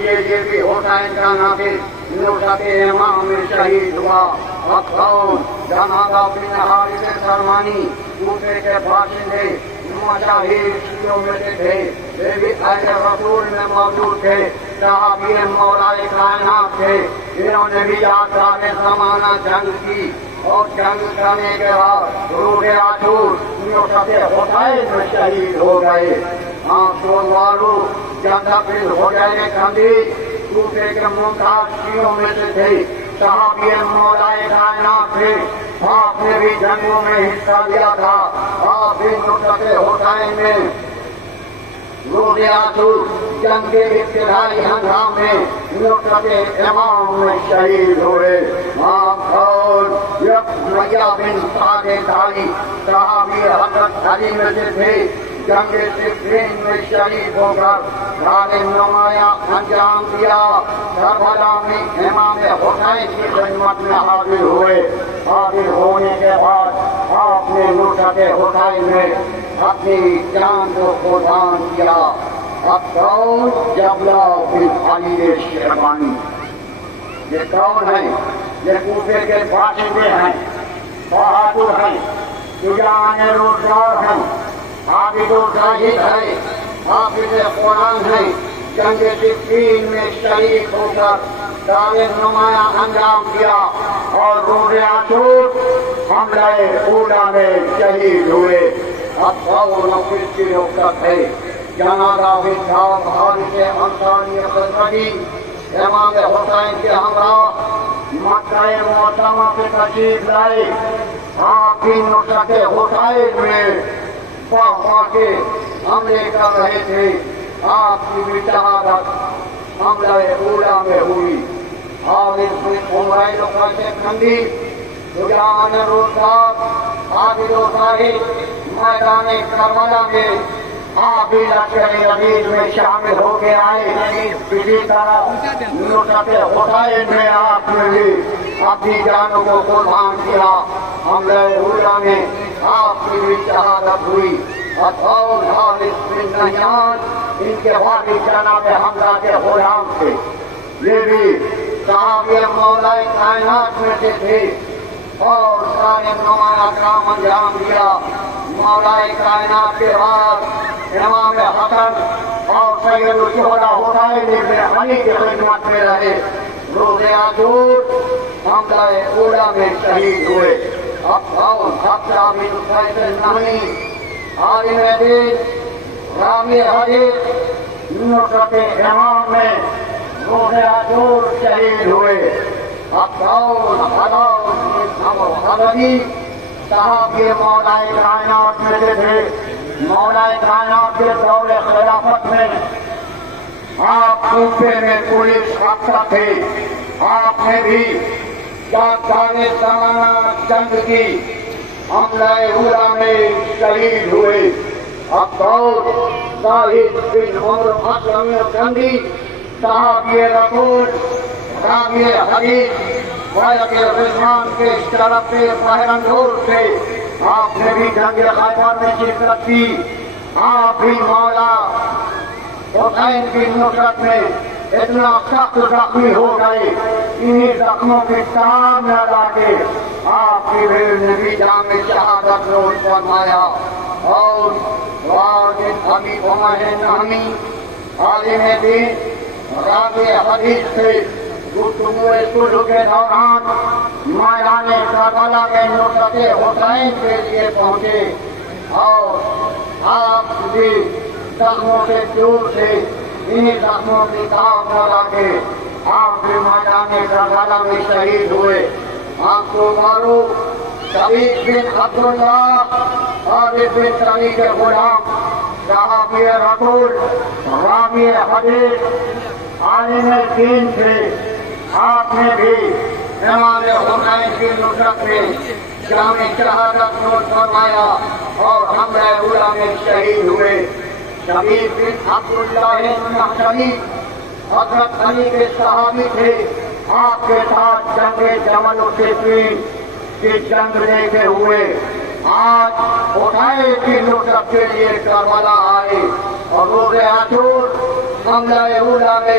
لیجیے یہ بھی حسین کا ناصر نصرت امام میں شہید ہوا. اکھون جنازہ بن حارث سلمانی کوفے کے باشندے مجاہد شیعوں میں سے تھے. یہ بھی اہل رسول میں موجود تھے. صحابی مولا کائنات تھے. انہوں نے بھی آثار زمانہ جنگ کی اور جنگ کرنے کے بعد روح عاشور نصرت حسین میں شہید ہو گئے. آنسو والو جنگ بن حسین کندی کوفے کے ممتاز شیعوں میں سے تھے. صحابی مولا کائنات تھے. آپ نے بھی جنگوں میں حصہ لیا تھا. آپ بھی نصرت حسین میں روح عاشور جنگ کے ابتدائی ہنگام میں نصرت امام میں شہید ہوئے. میاں بن سعد دائی صحابی حضرت علی میں سے تھے. جنگ صفین میں شہید ہو کر ظالم نمایاں انجام دیا. کربلا میں امام حسین کی خدمت میں حاضر ہوئے. حاضر ہونے کے بعد آپ نے نصرت حسین میں اپنی جان کو قربان کیا. اب کون؟ جبلہ بن علی شیبانی. یہ کون ہے؟ یہ کوفے کے باشندے ہیں، بہادر ہیں، شجاع روزگار ہیں، عابد و زاہد ہے، حافظ قرآن ہے. جنگ صفین میں شریک ہو کر ظالم نمایاں انجام دیا اور روح عاشور حملہ اولا میں شہید ہوئے. اب کون کس کی رخصت ہے؟ جنازہ حساب حارث انصاری خزرجی امام حسین کے ہمراہ مکہ معظمہ پہ تشریف لائے. آپ کی نصرت حسین میں پاپا کے حملے کر رہے تھے. آپ کی بھی شہادت حملہ اولا میں ہوئی. حارث بن عمیر قیس کندی شجاع روزگار عابد و زاہد میدان کربلا میں آپ بھی لشکر عزیز میں شامل ہو کے آئے. اسی طرح نصرت حسین میں آپ نے بھی اپنی جانوں کو قربان کیا. حملہ اولا میں آپ کی بھی شہادت ہوئی. اور حارث بن نعمان ان کے والد جناب حمزہ کے غلام تھے. یہ بھی صحابی مولا کائنات میں سے تھے اور سارے نمایاں کام انجام دیا. مولا کائنات کے بعد امام حسن اور سید الشہداء حسین بن علی کی خدمت میں رہے. روح عاشور حملہ اولا میں شہید ہوئے. اب حفصہ بن قیس النہنی عالم دین رامی حدیث نصرت امام میں روح عاشور شہید ہوئے. اب حضرتی صحابی مولا کائنات میں سے تھے. مولا کائنات کے دور خلافت میں آپ کوفے میں پولیس افسر تھے. آپ نے بھی یادگار زمانہ جنگ کی حملہ اولا میں شہید ہوئے. اب زاہد بن عمر اسلم کندی صحابی رسول راوی حدیث غیرت رضوان کے شرف پہرندور تھے. آپ نے بھی جنگ خیبر میں شرکت کی. آپ بھی مولا حسین کی نصرت میں اتنا سخت زخمی ہو گئے. انہیں زخموں کی تاب نہ لا کے آپ کی نبی جان میں شہادت نوش فرمایا. اور والد ابی عمر نہمی عالم دین راوی حدیث سے گفتگو صلح کے دوران میدان کربلا میں نصرت حسین کے لیے پہنچے اور آپ بھی زخموں سے دور سے انہیں زخموں کی تاب نہ لا کے آپ بھی میدان کربلا میں شہید ہوئے. آپ کو معلوم شبیب بن عبداللہ عابد بن سعید کے غلام صحابی رسول راوی حدیث عالم دین تھے. آپ نے بھی امام حسین کی نصرت میں جامع شہادت نوش فرمایا اور حملہ اولا میں شہید ہوئے. شبیب بن عبداللہ النحشری حضرت علی کے صحابی تھے. آپ کے ساتھ جنگ جمل صفین کی جنگ دیکھے ہوئے آج حسین کی نصرت کے لیے کربلا آئے اور روح عاشور حملہ اولا میں